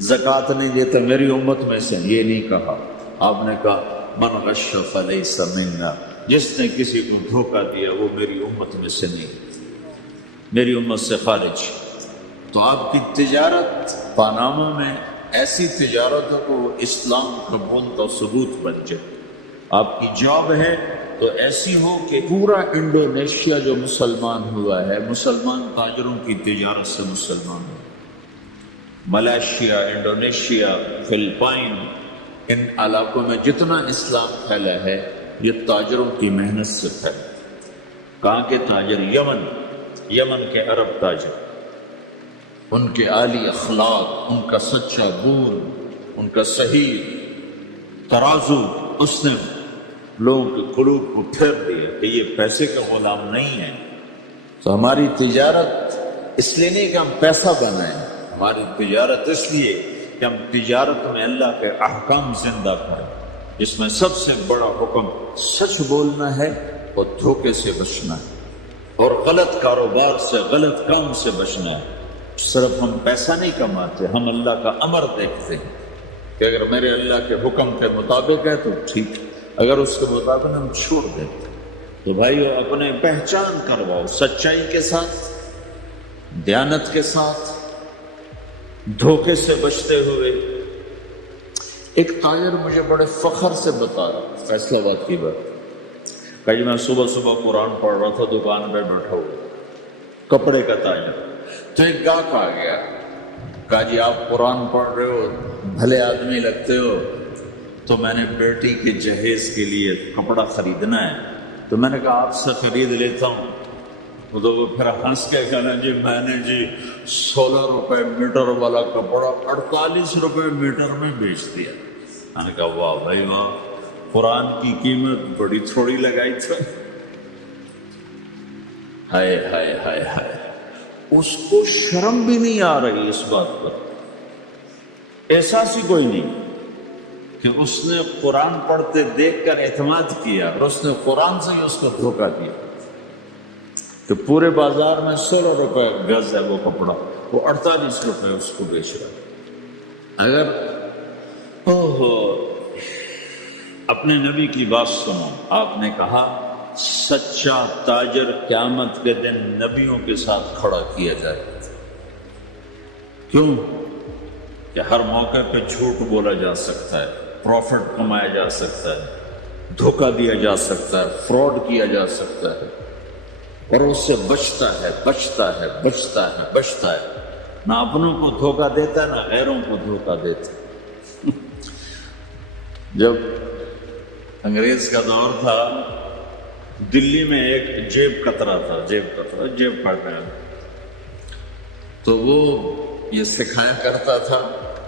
زکوٰۃ نہیں دیتا میری امت میں سے، یہ نہیں کہا۔ آپ نے کہا من غش فلیس منا، جس نے کسی کو دھوکہ دیا وہ میری امت میں سے نہیں، میری امت سے خارج۔ تو آپ کی تجارت پاناما میں ایسی تجارت ہو کہ وہ اسلام کا بولتا ثبوت بن جائے۔ آپ کی جاب ہے تو ایسی ہو کہ پورا انڈونیشیا جو مسلمان ہوا ہے، مسلمان تاجروں کی تجارت سے مسلمان ہو۔ ملائیشیا، انڈونیشیا، فلپائن، ان علاقوں میں جتنا اسلام پھیلا ہے یہ تاجروں کی محنت سے پھیلا۔ کہاں کے تاجر؟ یمن کے عرب تاجر، ان کے عالی اخلاق، ان کا سچا بول، ان کا صحیح ترازو، اس نے لوگوں کے قلوب کو پھیر دیا کہ یہ پیسے کا غلام نہیں ہے۔ تو ہماری تجارت اس لیے نہیں کہ ہم پیسہ بنائیں، ہماری تجارت اس لیے کہ ہم تجارت میں اللہ کے احکام زندہ کریں، جس میں سب سے بڑا حکم سچ بولنا ہے اور دھوکے سے بچنا ہے، اور غلط کاروبار سے، غلط کام سے بچنا ہے۔ صرف ہم پیسہ نہیں کماتے، ہم اللہ کا امر دیکھتے ہیں کہ اگر میرے اللہ کے حکم کے مطابق ہے تو ٹھیک، اگر اس کے مطابق ہم چھوڑ دیتے۔ تو بھائیو، اپنے پہچان کرواؤ سچائی کے ساتھ، دیانت کے ساتھ، دھوکے سے بچتے ہوئے۔ ایک تاجر مجھے بڑے فخر سے بتا رہا، فیصلہ آباد کی بات، کہ میں صبح صبح قرآن پڑھ رہا تھا، دکان پہ بیٹھا ہوا، کپڑے کا تاجر، تو ایک گاہک آ گیا، کہا جی آپ قرآن پڑھ رہے ہو، بھلے آدمی لگتے ہو، تو میں نے بیٹی کے جہیز کے لیے کپڑا خریدنا ہے، تو میں نے کہا آپ سے خرید لیتا ہوں۔ تو وہ پھر ہنس کے کہنا جی میں نے جی 16 روپے میٹر والا کپڑا 48 روپے میٹر میں بیچ دیا۔ میں نے کہا واہ بھائی واہ، قرآن کی قیمت بڑی تھوڑی لگائی تھی۔ ہائے ہائے ہائے ہائے، اس کو شرم بھی نہیں آ رہی اس بات پر، احساس ہی کوئی نہیں کہ اس نے قرآن پڑھتے دیکھ کر اعتماد کیا، اور اس نے قرآن سے ہی اس کو دھوکہ دیا کہ پورے بازار میں 16 روپے گز ہے وہ کپڑا، وہ 48 روپے اس کو بیچ رہا ہے۔ اگر اپنے نبی کی بات سنو، آپ نے کہا سچا تاجر قیامت کے دن نبیوں کے ساتھ کھڑا کیا جائے گا۔ کیوں؟ کہ ہر موقع پہ جھوٹ بولا جا سکتا ہے، پروفٹ کمایا جا سکتا ہے، دھوکہ دیا جا سکتا ہے، فراڈ کیا جا سکتا ہے، اور اس سے بچتا ہے بچتا ہے بچتا ہے بچتا ہے، نہ اپنوں کو دھوکہ دیتا ہے نہ غیروں کو دھوکہ دیتا ہے۔ جب انگریز کا دور تھا، دلی میں ایک جیب کترا تھا، جیب کاٹنا، تو وہ یہ سکھایا کرتا تھا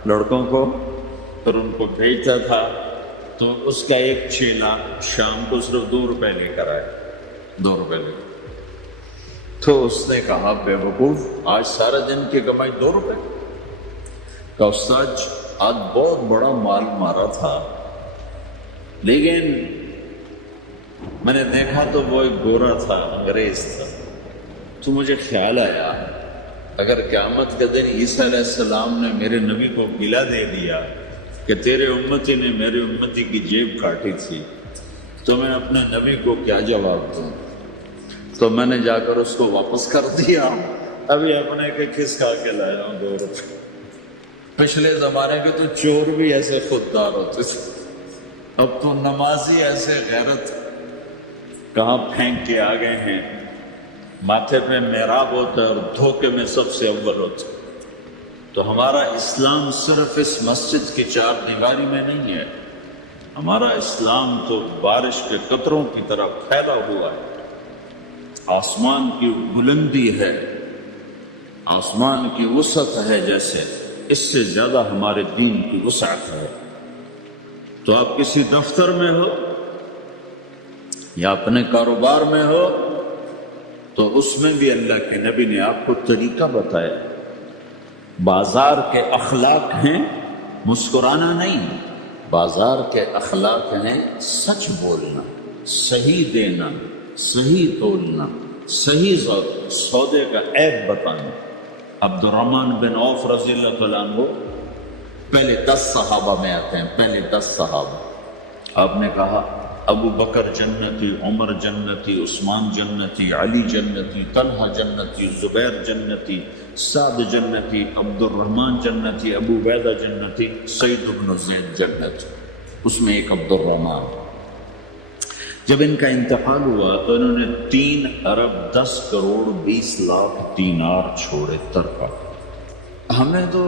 لڑکوں کو، اور ان کو بھیجتا تھا، تو اس کا ایک چیلا شام کو صرف 2 روپے لے کر آئے، 2 روپے لے کر۔ تو اس نے کہا بے وقوف، آج سارا دن کی کمائی 2 روپے؟ کہ استاد آج بہت بڑا مال مارا تھا، لیکن میں نے دیکھا تو وہ ایک گورا تھا، انگریز تھا، تو مجھے خیال آیا اگر قیامت کے دن عیسیٰ علیہ السلام نے میرے نبی کو گلہ دے دیا کہ تیرے امتی نے میرے امتی کی جیب کاٹی تھی، تو میں اپنے نبی کو کیا جواب دوں؟ تو میں نے جا کر اس کو واپس کر دیا، ابھی اپنے کے کھس کھا کے لایا ہوں 2 روپے۔ پچھلے زمانے کے تو چور بھی ایسے خوددار ہوتے تھے، اب تو نمازی ایسے غیرت کہاں پھینک کے آ گئے ہیں، ماتھے پہ محراب ہوتا ہے اور دھوکے میں سب سے اول ہوتا ہے۔ تو ہمارا اسلام صرف اس مسجد کی 4 دیواری میں نہیں ہے، ہمارا اسلام تو بارش کے قطروں کی طرح پھیلا ہوا ہے، آسمان کی بلندی ہے، آسمان کی وسعت ہے، جیسے اس سے زیادہ ہمارے دین کی وسعت ہے۔ تو آپ کسی دفتر میں ہو یا اپنے کاروبار میں ہو، تو اس میں بھی اللہ کے نبی نے آپ کو طریقہ بتایا۔ بازار کے اخلاق ہیں مسکرانا نہیں، بازار کے اخلاق ہیں سچ بولنا، صحیح دینا، صحیح تولنا، صحیح سودے کا عیب بتانا۔ عبد الرحمن بن عوف رضی اللہ تعالیٰ عنہ پہلے 10 صحابہ میں آتے ہیں، پہلے 10 صحابہ. آپ نے کہا ابو بکر جنتی، عمر جنتی، عثمان جنتی، علی جنتی، طلحہ جنتی، زبیر جنتی، سعد جنتی، عبد الرحمن جنتی، ابو عبیدہ جنتی، سعید بن زید جنتی، اس میں ایک عبد الرحمن. جب ان کا انتقال ہوا تو انہوں نے 3 ارب 10 کروڑ 20 لاکھ دینار چھوڑے ترکا. ہمیں تو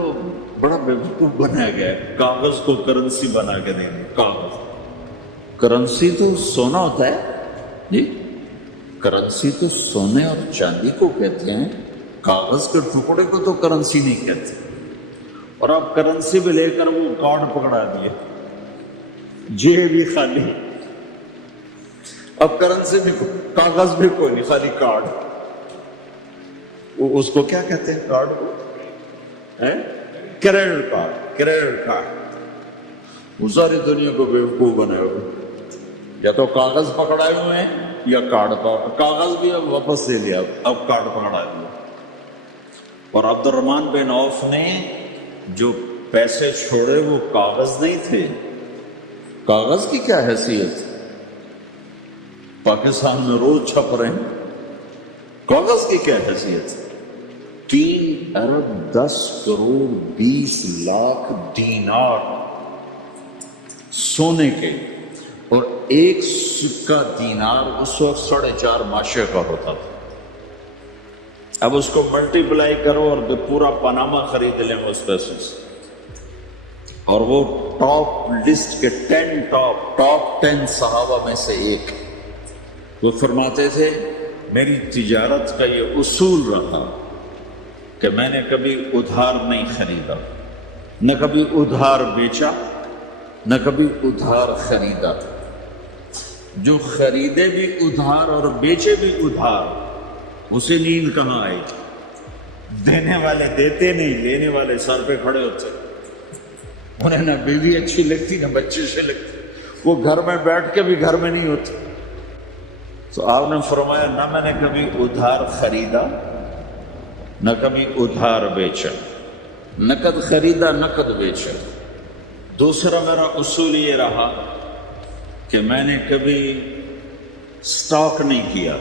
بڑا بیوقوف بنایا گیا ہے، کاغذ کو کرنسی بنا کے دینے. کاغذ کرنسی تو سونا ہوتا ہے جی، کرنسی تو سونے اور چاندی کو کہتے ہیں، کاغذ کے ٹکڑے کو تو کرنسی نہیں کہتے. اور آپ کرنسی بھی لے کر وہ کارڈ پکڑا دیے، جیب بھی خالی، اب کرنسی بھی کاغذ بھی کوئی نہیں، خالی کارڈ. وہ اس کو کیا کہتے ہیں کارڈ کو؟ Credit card. کریڈٹ کارڈ وہ ساری دنیا کو بیوقوف بنائے ہوئے، یا تو کاغذ پکڑائے ہوئے ہیں یا کارڈ. کاغذ بھی اب واپس لے لیا، اب کارڈ پکڑائے ہوئے. اور عبد الرحمن بن عوف نے جو پیسے چھوڑے وہ کاغذ نہیں تھے. کاغذ کی کیا حیثیت، پاکستان میں روز چھپ رہے ہیں، کاغذ کی کیا حیثیت. 3 ارب 10 کروڑ 20 لاکھ دینار سونے کے، اور ایک سکہ دینار اس وقت 4.5 ماشے کا ہوتا تھا. اب اس کو ملٹی پلائی کرو اور پورا پاناما خرید لیں اس پیسے سے. اور وہ ٹاپ لسٹ کے 10 صحابہ میں سے ایک. وہ فرماتے تھے میری تجارت کا یہ اصول رہا کہ میں نے کبھی ادھار نہیں خریدا، نہ کبھی ادھار بیچا، نہ کبھی ادھار خریدا. جو خریدے بھی ادھار اور بیچے بھی ادھار، اسے نیند کہاں آئی. دینے والے دیتے نہیں، لینے والے سر پہ کھڑے ہوتے. انہیں نہ بیوی اچھی لگتی نہ بچے سے لگتی، وہ گھر میں بیٹھ کے بھی گھر میں نہیں ہوتے. تو آپ نے فرمایا نہ میں نے کبھی ادھار خریدا نہ کبھی ادھار بیچا، نقد خریدا نقد بیچا. دوسرا میرا اصول یہ رہا کہ میں نے کبھی سٹاک نہیں کیا،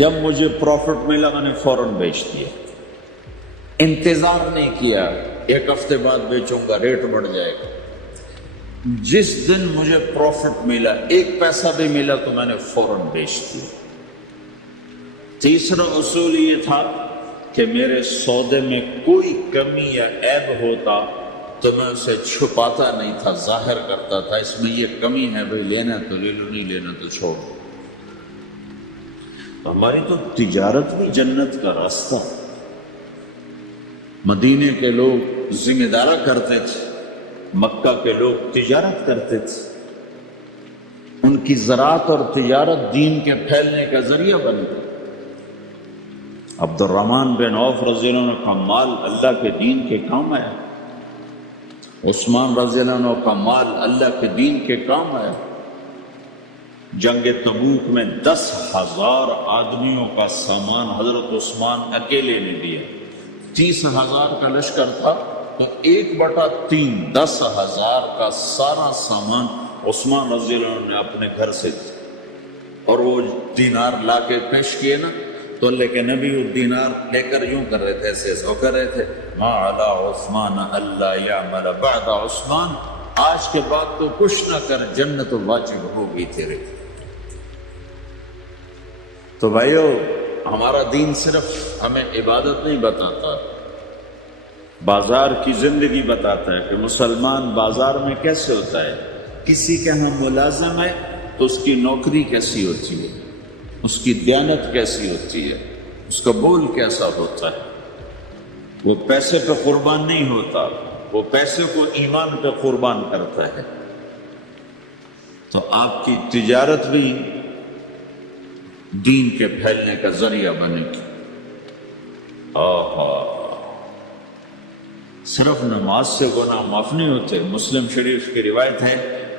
جب مجھے پروفٹ ملا میں نے فوراً بیچ دیا. انتظار نہیں کیا 1 ہفتے بعد بیچوں گا ریٹ بڑھ جائے گا. جس دن مجھے پروفٹ ملا 1 پیسہ بھی ملا تو میں نے فوراً بیچ دیا. تیسرا اصول یہ تھا کہ میرے سودے میں کوئی کمی یا عیب ہوتا تو میں اسے چھپاتا نہیں تھا، ظاہر کرتا تھا. اس میں یہ کمی ہے بھائی، لینا تو لے لو، نہیں لینا تو چھوڑ. ہماری تو تجارت بھی جنت کا راستہ. مدینے کے لوگ ذمہ دارا کرتے تھے، مکہ کے لوگ تجارت کرتے تھے. ان کی زراعت اور تجارت دین کے پھیلنے کا ذریعہ بن گئی. عبد الرحمن بن عوف رضی اللہ عنہ کا مال اللہ کے دین کے کام آیا. عثمان رضی اللہ عنہ کا مال اللہ کے دین کے کام آیا. جنگ تبوک میں 10,000 آدمیوں کا سامان حضرت عثمان اکیلے نے دیا. 30,000 کا لشکر تھا تو 1/3 10,000 کا سارا سامان عثمان رضی اللہ عنہ نے اپنے گھر سے دیا. اور وہ دینار لا کے پیش کیے نا تو اللہ کے نبی وہ دینار لے کر یوں کر رہے تھے، ایسے ایسے کر رہے تھے، ما علی عثمان اللہ یعمل بعد عثمان، آج کے بعد تو کچھ نہ کر، جنت واجب ہوگی تیرے. تو بھائیو ہمارا دین صرف ہمیں عبادت نہیں بتاتا، بازار کی زندگی بتاتا ہے کہ مسلمان بازار میں کیسے ہوتا ہے. کسی کے ہاں ملازم ہے تو اس کی نوکری کیسی ہوتی ہے، اس کی دیانت کیسی ہوتی ہے، اس کا بول کیسا ہوتا ہے. وہ پیسے پہ قربان نہیں ہوتا، وہ پیسے کو ایمان پہ قربان کرتا ہے. تو آپ کی تجارت بھی دین کے پھیلنے کا ذریعہ بنے گی. صرف نماز سے گناہ معاف نہیں ہوتے. مسلم شریف کی روایت ہے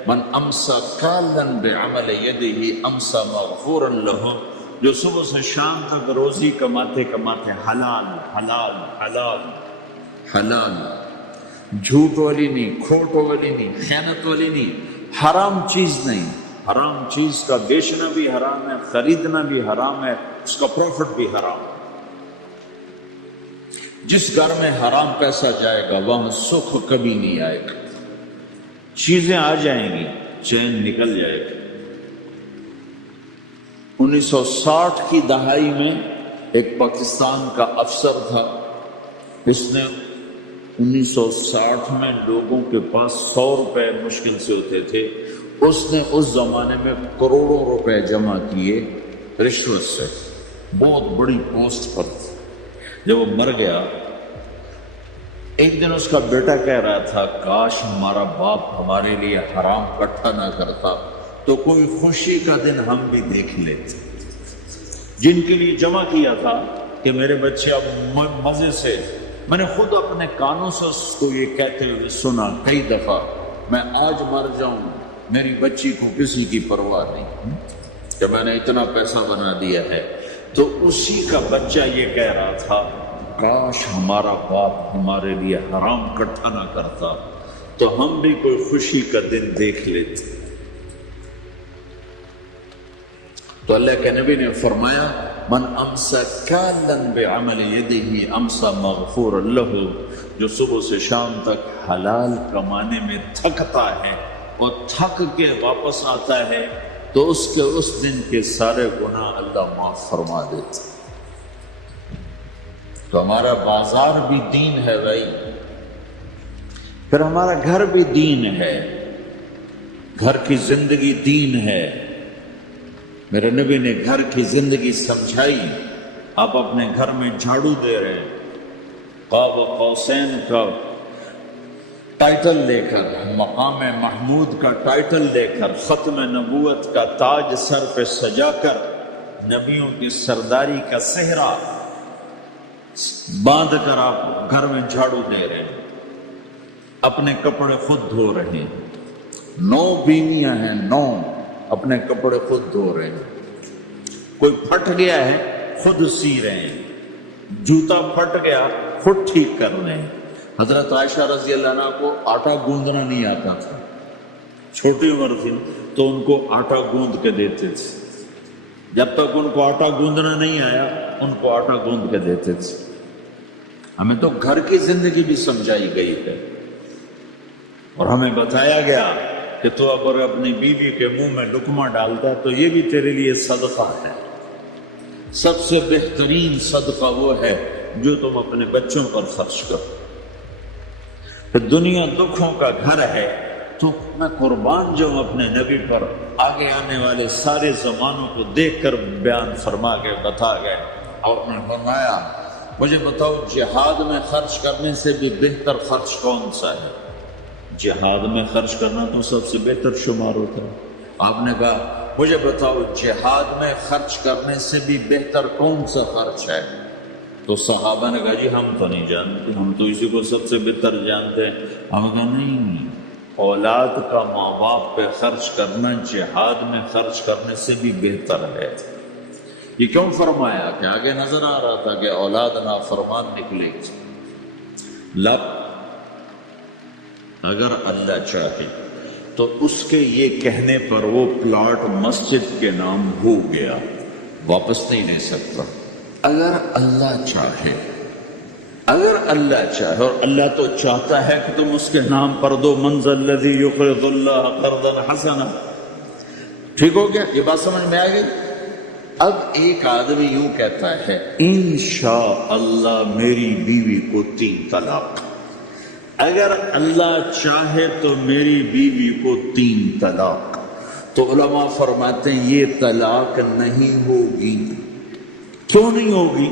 من امسا کالن بعمل یدہ امسا مغفورا لہ، جو صبح سے شام تک روزی کماتے کماتے حلال حلال حلال حلال جھوٹ والی نہیں، کھوٹ والی نہیں، خیانت والی نہیں، حرام چیز نہیں۔ حرام چیز کا بیچنا بھی حرام ہے، خریدنا بھی حرام ہے، اس کا پروفٹ بھی حرام ہے۔ جس گھر میں حرام پیسہ جائے گا وہاں سکھ کبھی نہیں آئے گا، چیزیں آ جائیں گی، چین نکل جائے گا۔ 1960 کی دہائی میں ایک پاکستان کا افسر تھا، اس نے 1960 میں لوگوں کے پاس 100 روپے مشکل سے ہوتے تھے، اس نے اس زمانے میں کروڑوں روپے جمع کیے رشوت سے، بہت بڑی پوسٹ پر تھا۔ جب وہ مر گیا ایک دن اس کا بیٹا کہہ رہا تھا کاش ہمارا باپ ہمارے لیے حرام اکٹھا نہ کرتا تو کوئی خوشی کا دن ہم بھی دیکھ لیتے۔ جن کے لیے جمع کیا تھا کہ میرے بچے اب مزے سے، میں نے خود اپنے کانوں سے اس کو یہ کہتے ہوئے سنا کئی دفعہ، میں آج مر جاؤں میری بچی کو کسی کی پرواہ نہیں کہ میں نے اتنا پیسہ بنا دیا ہے۔ تو اسی کا بچہ یہ کہہ رہا تھا کاش ہمارا باپ ہمارے لیے حرام اکٹھا نہ کرتا تو ہم بھی کوئی خوشی کا دن دیکھ لیتے۔ تو اللہ کے نبی نے فرمایا من امسا کالا بعمل یدہ امسا مغفور لہ، جو صبح سے شام تک حلال کمانے میں تھکتا ہے اور تھک کے واپس آتا ہے تو اس کے اس دن کے سارے گناہ اللہ معاف فرما دیتا۔ تو ہمارا بازار بھی دین ہے بھائی، پھر ہمارا گھر بھی دین ہے، گھر کی زندگی دین ہے۔ میرے نبی نے گھر کی زندگی سمجھائی۔ آپ اپنے گھر میں جھاڑو دے رہے ہیں، قاب قوسین کا ٹائٹل لے کر، مقام محمود کا ٹائٹل لے کر، ختم نبوت کا تاج سر پہ سجا کر، نبیوں کی سرداری کا صحرا باندھ کر آپ گھر میں جھاڑو دے رہے ہیں، اپنے کپڑے خود دھو رہے ہیں۔ 9 بیویاں ہیں، 9 اپنے کپڑے خود دھو رہے ہیں۔ کوئی پھٹ گیا ہے خود سی رہے ہیں، جوتا پھٹ گیا خود ٹھیک کر رہے ہیں۔ حضرت عائشہ رضی اللہ عنہ کو آٹا گوندنا نہیں آتا تھا، چھوٹی عمر تھی تو ان کو آٹا گوند کے دیتے تھے، جب تک ان کو آٹا گوندنا نہیں آیا ان کو آٹا گوند کے دیتے تھے۔ ہمیں تو گھر کی زندگی بھی سمجھائی گئی ہے اور ہمیں بتایا گیا کہ تو اگر اپنی بیوی کے منہ میں لقمہ ڈالتا ہے تو یہ بھی تیرے لیے صدقہ ہے۔ سب سے بہترین صدقہ وہ ہے جو تم اپنے بچوں پر خرچ کرو۔ پھر دنیا دکھوں کا گھر ہے تو میں قربان جاؤں اپنے نبی پر، آگے آنے والے سارے زمانوں کو دیکھ کر بیان فرما کے بتا گئے۔ اور نے فرمایا مجھے بتاؤ جہاد میں خرچ کرنے سے بھی بہتر خرچ کون سا ہے؟ جہاد میں خرچ کرنا تو سب سے بہتر شمار ہوتا ہے۔ آپ نے کہا مجھے بتاؤ جہاد میں خرچ کرنے سے بھی بہتر کون سا خرچ ہے؟ تو صحابہ نے کہا جی ہم تو نہیں جانتے، ہم تو اسی کو سب سے بہتر جانتے ہیں۔ ہم کہا نہیں، اولاد کا ماں باپ پہ خرچ کرنا جہاد میں خرچ کرنے سے بھی بہتر ہے۔ یہ کیوں فرمایا؟ کہ آگے نظر آ رہا تھا کہ اولاد نافرمان نکلے گی۔ اگر اللہ چاہے تو اس کے یہ کہنے پر وہ پلاٹ مسجد کے نام ہو گیا، واپس نہیں لے سکتا۔ اگر اللہ چاہے، اگر اللہ چاہے، اور اللہ تو چاہتا ہے کہ تم اس کے نام پر دو، من ذا الذی یقرض اللہ قرضا حسنا۔ ٹھیک ہو گیا؟ یہ بات سمجھ میں آ گئی؟ اب ایک آدمی یوں کہتا ہے انشاءاللہ میری بیوی کو 3 طلاق، اگر اللہ چاہے تو میری بیوی کو 3 طلاق، تو علماء فرماتے ہیں یہ طلاق نہیں ہوگی۔ کیوں نہیں ہوگی؟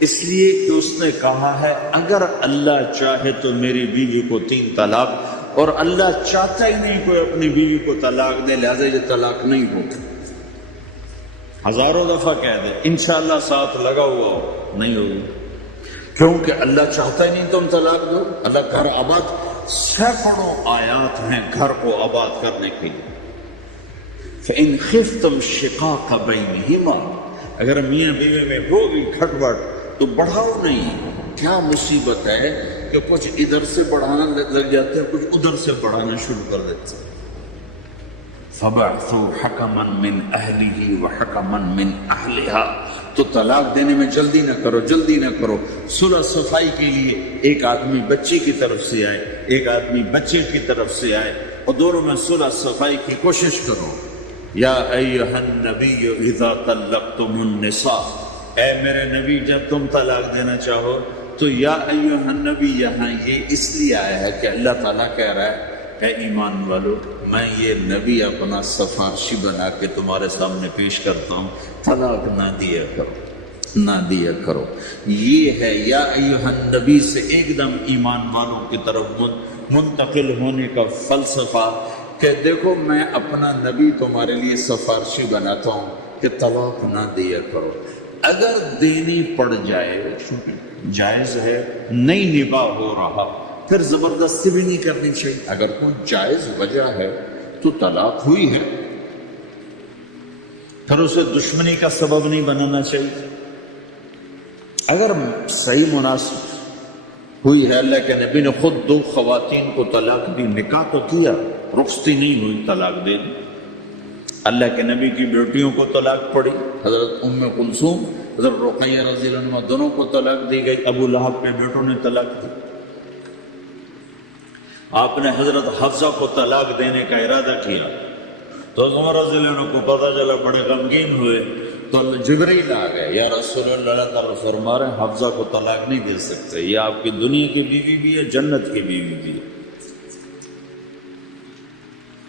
اس لیے کہ اس نے کہا ہے اگر اللہ چاہے تو میری بیوی کو 3 طلاق، اور اللہ چاہتا ہی نہیں کوئی اپنی بیوی کو طلاق دے، لہذا یہ طلاق نہیں ہوگی۔ ہزاروں دفعہ کہہ دے انشاءاللہ ساتھ لگا ہوا ہو، نہیں ہوگی، کیونکہ اللہ چاہتا ہی نہیں تم طلاق دو۔ اللہ گھر آباد، سینکڑوں آیات ہیں گھر کو آباد کرنے کے لیے۔ فَإِنْ خِفْتُمْ شِقَاقَ بَيْنِهِمَا، اگر میاں بیوی میں ہوگی کھٹپٹ تو بڑھاؤ نہیں۔ کیا مصیبت ہے کہ کہ کچھ ادھر سے بڑھانا لگ جاتے ہیں، کچھ ادھر سے بڑھانا شروع کر دیتے ہیں۔ فَبَعْثُوا حَكَمًا مِّنْ أَهْلِهِ وَحَكَمًا مِّنْ أَهْلِهَا، تو طلاق دینے میں جلدی نہ کرو، جلدی نہ کرو۔ صلح صفائی کے لیے ایک آدمی بچی کی طرف سے آئے، ایک آدمی بچے کی طرف سے آئے، اور دونوں میں صلح صفائی کی کوشش کرو۔ یا ایھا النبی اذا طلقتم النساء، اے میرے نبی جب تم طلاق دینا چاہو تو یا ایھا النبی یہاں یہ اس لیے آیا ہے کہ اللہ تعالیٰ کہہ رہا ہے اے ایمان والو، میں یہ نبی اپنا سفارشی بنا کے تمہارے سامنے پیش کرتا ہوں، طلاق نہ دیا کرو، نہ دیا کرو۔ یہ ہے یا ایھا النبی سے ایک دم ایمان والوں کی طرف منتقل ہونے کا فلسفہ کہ دیکھو میں اپنا نبی تمہارے لیے سفارشی بناتا ہوں کہ طلاق نہ دیا کرو۔ اگر دینی پڑ جائے جائز ہے، نہیں نباہ ہو رہا، پھر زبردستی بھی نہیں کرنی چاہیے۔ اگر کوئی جائز وجہ ہے تو طلاق ہوئی ہے، پھر اسے دشمنی کا سبب نہیں بنانا چاہیے۔ اگر صحیح مناسب ہوئی ہے، اللہ کے نبی نے خود 2 خواتین کو طلاق دی، نکاح تو کیا، رخصتی نہیں ہوئی، طلاق دے دی۔ اللہ کے نبی کی بیٹیوں کو طلاق پڑی، حضرت ام کلثوم، حضرت رقیہ رضی اللہ عنہ، دونوں کو طلاق دی گئی۔ ابو لہب کے بیٹوں نے طلاق دی۔ آپ نے حضرت حفصہ کو طلاق دینے کا ارادہ کیا تو عمر رضی اللہ عنہ کو پتہ چلا، بڑے غمگین ہوئے، تو جبرائیل آ گئے، یا رسول اللہ، اللہ تعالیٰ فرما رہے ہیں حفصہ کو طلاق نہیں دے سکتے، یہ آپ کی دنیا کی بیوی بھی ہے، جنت کی بیوی بھی ہے۔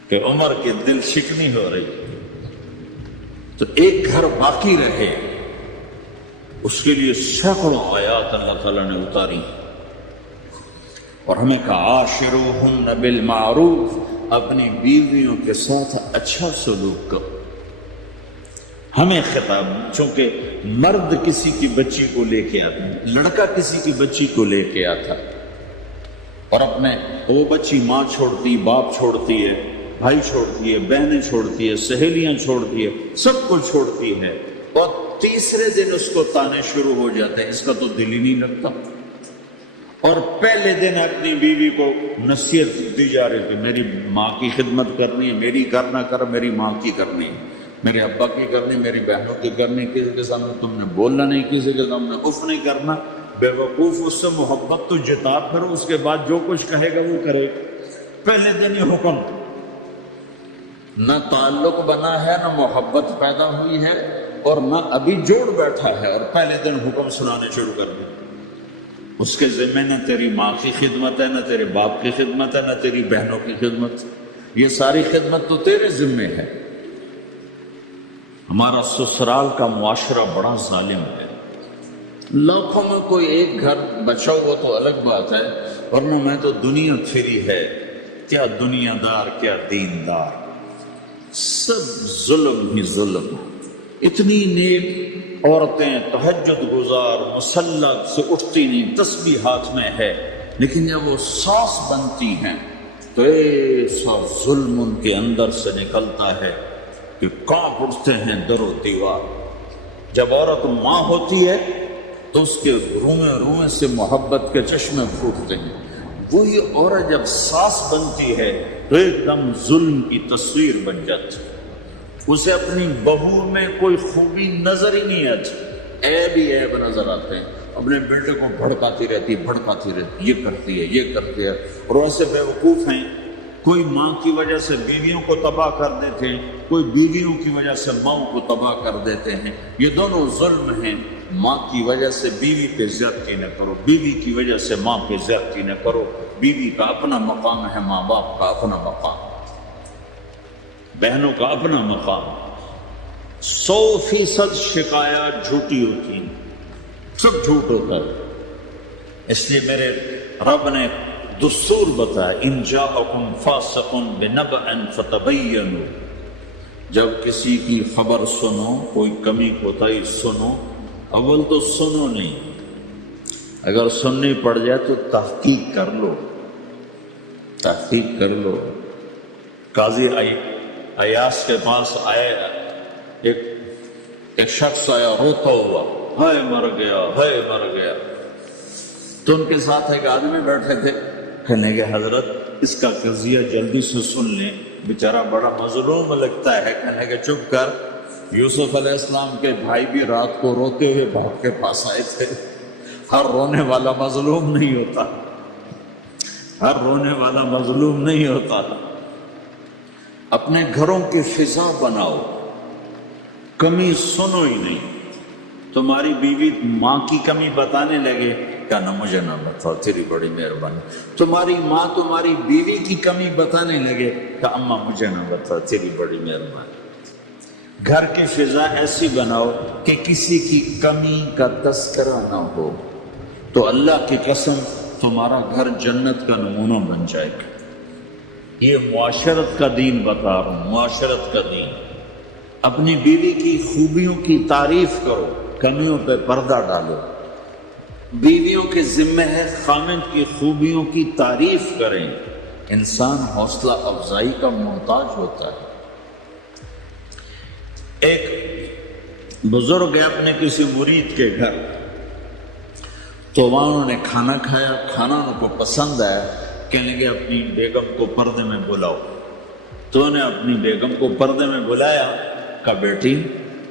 کہ عمر کی دل شکنی ہو رہی، تو ایک گھر باقی رہے، اس کے لیے سینکڑوں آیات اللہ تعالیٰ نے اتاری، اور ہمیں کہا عاشروہن بالمعروف، اپنی بیویوں کے ساتھ اچھا سلوک کرو۔ ہمیں خطاب، چونکہ مرد کسی کی بچی کو لے کے آتا، لڑکا کسی کی بچی کو لے کے آتا، اور اپنے وہ بچی ماں چھوڑتی، باپ چھوڑتی ہے، بھائی چھوڑتی ہے، بہنیں چھوڑتی ہے، سہیلیاں چھوڑتی ہے، سب کچھ چھوڑتی ہے، اور تیسرے دن اس کو تانے شروع ہو جاتے ہیں، اس کا تو دل ہی نہیں لگتا۔ اور پہلے دن اپنی بیوی کو نصیحت دی جا رہی کہ میری ماں کی خدمت کرنی ہے، میری کرنا کر، میری ماں کی کرنی ہے، میرے ابا کی کرنی، میری بہنوں کی کرنی، کسی کے سامنے تم نے بولنا نہیں، کسی کے سامنے اف نہیں کرنا۔ بے وقوف، اس سے محبت تو جتا، پھر اس کے بعد جو کچھ کہے گا وہ کرے۔ پہلے دن یہ حکم، نہ تعلق بنا ہے، نہ محبت پیدا ہوئی ہے، اور نہ ابھی جوڑ بیٹھا ہے، اور پہلے دن حکم سنانے شروع کر دیں۔ اس کے ذمہ نہ تیری ماں کی خدمت ہے، نہ تیرے باپ کی خدمت ہے، نہ تیری بہنوں کی خدمت، یہ ساری خدمت تو تیرے ذمہ ہے۔ ہمارا سسرال کا معاشرہ بڑا ظالم ہے، لاکھوں میں کوئی ایک گھر بچا ہوا تو الگ بات ہے، ورنہ میں تو دنیا پھری ہے، کیا دنیا دار کیا دیندار، سب ظلم ہی ظلم۔ اتنی نیک عورتیں تہجد گزار مسلح سے اٹھتی نہیں، تسبیح ہاتھ میں ہے، لیکن جب وہ ساس بنتی ہیں تو ایسا ظلم ان کے اندر سے نکلتا ہے کہ کانپ اٹھتے ہیں در و دیوار۔ جب عورت ماں ہوتی ہے تو اس کے روئیں روئیں سے محبت کے چشمے پھوٹتے ہیں، وہی عورت جب ساس بنتی ہے تو ایک دم ظلم کی تصویر بن جاتی، اسے اپنی بہو میں کوئی خوبی نظر ہی نہیں آتی، عیب ہی عیب نظر آتے ہیں، اپنے بیٹے کو بھڑکاتی رہتی، یہ کرتی ہے، یہ کرتی ہے، اور ایسے بے وقوف ہیں، کوئی ماں کی وجہ سے بیویوں کو تباہ کر دیتے ہیں، کوئی بیویوں کی وجہ سے ماں کو تباہ کر دیتے ہیں۔ یہ دونوں ظلم ہیں۔ ماں کی وجہ سے بیوی پہ زیادتی نہ کرو، بیوی کی وجہ سے ماں پہ زیادتی نہ کرو۔ بیوی کا اپنا مقام ہے، ماں باپ کا اپنا مقام، بہنوں کا اپنا مقام۔ 100% شکایات جھوٹی ہوتی ہیں، سب جھوٹ ہوتا ہے۔ اس لیے میرے رب نے دستور بتایا، ان جاءکم فاسق بنبأ فتبینوا، جب کسی کی خبر سنو، کوئی کمی کوتاہی سنو، اول تو سنو نہیں، اگر سننی پڑ جائے تو تحقیق کر لو، تحقیق کر لو۔ قاضی ایاس کے پاس آیا، ایک شخص آیا روتا ہوا، ہائے مر گیا، ہائے مر گیا۔ تو ان کے ساتھ ایک آدمی بیٹھے تھے، کہنے کہ حضرت اس کا قضیہ جلدی سے سن لیں، بیچارہ بڑا مظلوم لگتا ہے۔ کہنے کہ چپ کر، یوسف علیہ السلام کے بھائی بھی رات کو روتے ہوئے باپ کے پاس آئے تھے۔ ہر رونے والا مظلوم نہیں ہوتا، ہر رونے والا مظلوم نہیں ہوتا۔ اپنے گھروں کی فضا بناؤ، کمی سنو ہی نہیں۔ تمہاری بیوی ماں کی کمی بتانے لگے، کہنا مجھے نہ بتاؤ، تیری بڑی مہربانی۔ تمہاری ماں تمہاری بیوی کی کمی بتانے لگے، کہ اماں مجھے نہ بتاؤ، تیری بڑی مہربانی۔ گھر کی فضا ایسی بناؤ کہ کسی کی کمی کا تذکرہ نہ ہو، تو اللہ کی قسم تمہارا گھر جنت کا نمونہ بن جائے گا۔ یہ معاشرت کا دین بتا رہا ہوں، معاشرت کا دین۔ اپنی بیوی کی خوبیوں کی تعریف کرو، کمیوں پہ پردہ ڈالو۔ بیویوں کے ذمہ ہے خامند کی خوبیوں کی تعریف کریں۔ انسان حوصلہ افزائی کا محتاج ہوتا ہے۔ ایک بزرگ ہے اپنے کسی مرید کے گھر، تو وہاں انہوں نے کھانا کھایا، کھانا ان کو پسند آیا، کہنے لگے اپنی بیگم کو پردے میں بلاؤ۔ تو انہوں نے اپنی بیگم کو پردے میں بلایا، کہا بیٹی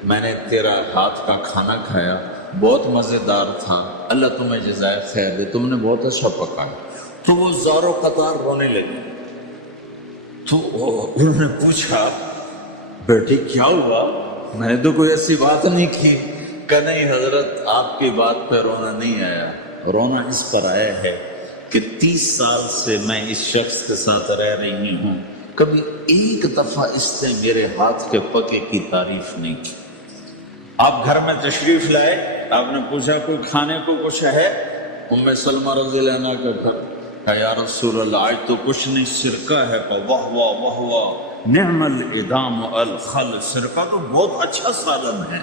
میں نے تیرا ہاتھ کا کھانا کھایا، بہت مزیدار تھا، اللہ تمہیں جزائے خیر دے، تم نے بہت اچھا پکایا۔ تو وہ زار و قطار رونے لگی۔ تو انہوں نے پوچھا بیٹی کیا ہوا؟ میں نے تو کوئی ایسی بات نہیں کی۔ کہ نہیں حضرت آپ کی بات پہ رونا نہیں آیا، رونا اس پر آیا ہے کہ 30 سال سے میں اس شخص کے ساتھ رہ رہی ہوں، کبھی ایک دفعہ اس نے میرے ہاتھ کے پکے کی تعریف نہیں کی۔ آپ گھر میں تشریف لائے، آپ نے پوچھا کوئی کھانے کو کچھ ہے؟ ام سلمہ رضی اللہ عنہ کا گھر ہے، یا رسول اللہ آج تو کچھ نہیں، سرکہ ہے۔ واہ واہ واہ واہ، نعم الادام الخل، سرکہ تو بہت اچھا سالن ہے۔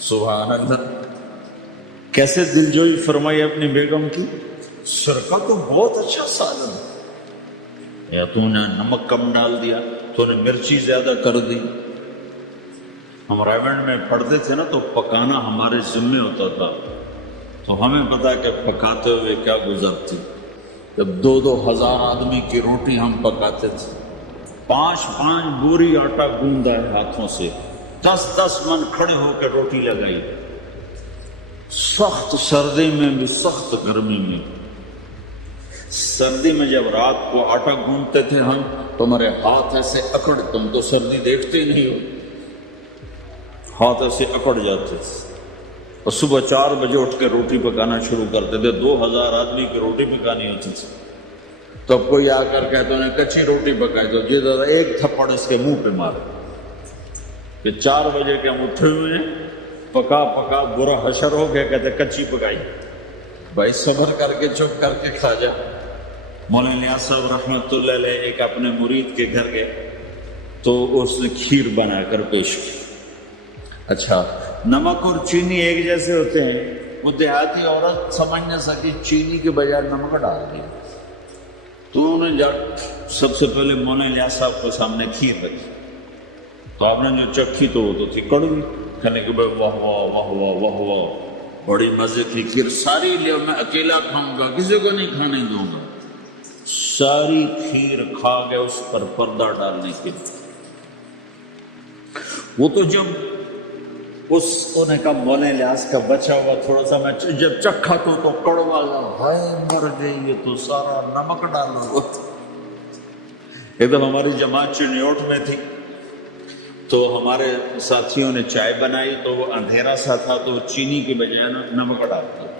سبحان اللہ، کیسے دلجوئی فرمائی اپنی بیگم کی، سرکہ تو بہت اچھا سالن ہے۔ یا تو نے نمک کم ڈال دیا، تو نے مرچی زیادہ کر دی۔ ہم رائمنڈ میں پڑھتے تھے نا، تو پکانا ہمارے ذمے ہوتا تھا، تو ہمیں پتا کہ پکاتے ہوئے کیا گزرتی۔ جب 2-2 ہزار آدمی کی روٹی ہم پکاتے تھے، 5-5 بوری آٹا گوندا ہے ہاتھوں سے، 10-10 من کھڑے ہو کے روٹی لگائی، سخت سردی میں بھی سخت گرمی میں۔ سردی میں جب رات کو آٹا گوندتے تھے ہم، تو ہمارے ہاتھ ایسے اکڑ، تم تو سردی دیکھتے ہی نہیں ہو، ہاتھ ایسے اکڑ جاتے تھے۔ اور صبح 4 بجے اٹھ کے روٹی پکانا شروع کرتے تھے، 2000 آدمی کی روٹی پکانی ہوتی تھی۔ تو اب کوئی آ کر کہتے ہیں کچی روٹی پکائی، تو جی دادا ایک تھپڑ اس کے منہ پہ مارے کہ 4 بجے کے ہم اٹھے ہوئے ہیں، پکا پکا برا حشر ہو گیا، کہتے کچی پکائی۔ بھائی صبر کر کے چپ کر کے کھا جا۔ مولانا نیاز صاحب رحمۃ اللہ علیہ ایک اپنے مرید کے گھر گئے، تو اس نے کھیر بنا کر پیش کی۔ اچھا، نمک اور چینی ایک جیسے ہوتے ہیں، وہ دیہاتی عورت سمجھ نہ سکی، چینی کے بجائے نمک ڈال دیا۔ تو انہوں نے جب سب سے پہلے مولانا نیاز صاحب کو سامنے کھیر رکھی، تو آپ نے جو چکھی تو وہ تو تھی کڑوی، کہنے کہ بھائی واہ واہ واہ واہ واہ واہ، بڑی مزے کی کھیر، ساری لے میں اکیلا کھاؤں گا، کسی کو نہیں کھانے دوں گا۔ ساری کھیر کھا گئے اس پر پردہ ڈالنے کے لیے۔ وہ تو جب انہوں نے کہا مولانا لیاس کا بچا ہوا تھوڑا سا میں جب چکھا تو کڑوا گا، ہائے مر گئی، یہ تو سارا نمک ڈالو۔ ایک دم ہماری جماعت چنیوٹ میں تھی، تو ہمارے ساتھیوں نے چائے بنائی، تو وہ اندھیرا سا تھا، تو چینی کے بجائے نمک ڈال دیا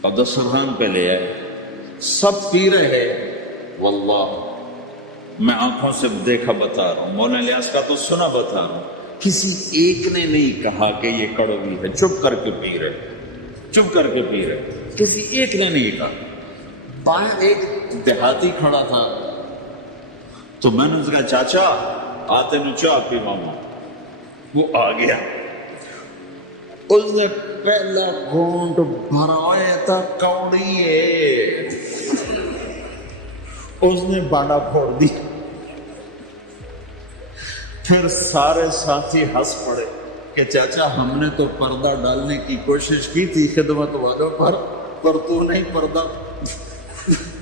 اور دسترخوان پہ لے آئے، سب پی رہے۔ واللہ میں آنکھوں سے دیکھا بتا رہا ہوں، مولانا لیاس کا تو سنا بتا رہا ہوں، کسی ایک نے نہیں کہا کہ یہ کڑوی ہے، چپ کر کے پی رہے، چپ کر کے پی رہے، کسی ایک نے نہیں کہا۔ باہر ایک دیہاتی کھڑا تھا، تو میں نے اس کا چاچا آتے نو چاہ پی ماما، وہ آ گیا، اس نے پہلا گھونٹ بھرایا تھا، کوڑی ہے، اس نے باڑا پھوڑ دی۔ پھر سارے ساتھی ہنس پڑے کہ چاچا ہم نے تو پردہ ڈالنے کی کوشش کی تھی خدمت والوں پر، پر تو نہیں پردہ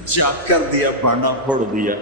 چاک کر دیا، بھانا پھوڑ دیا۔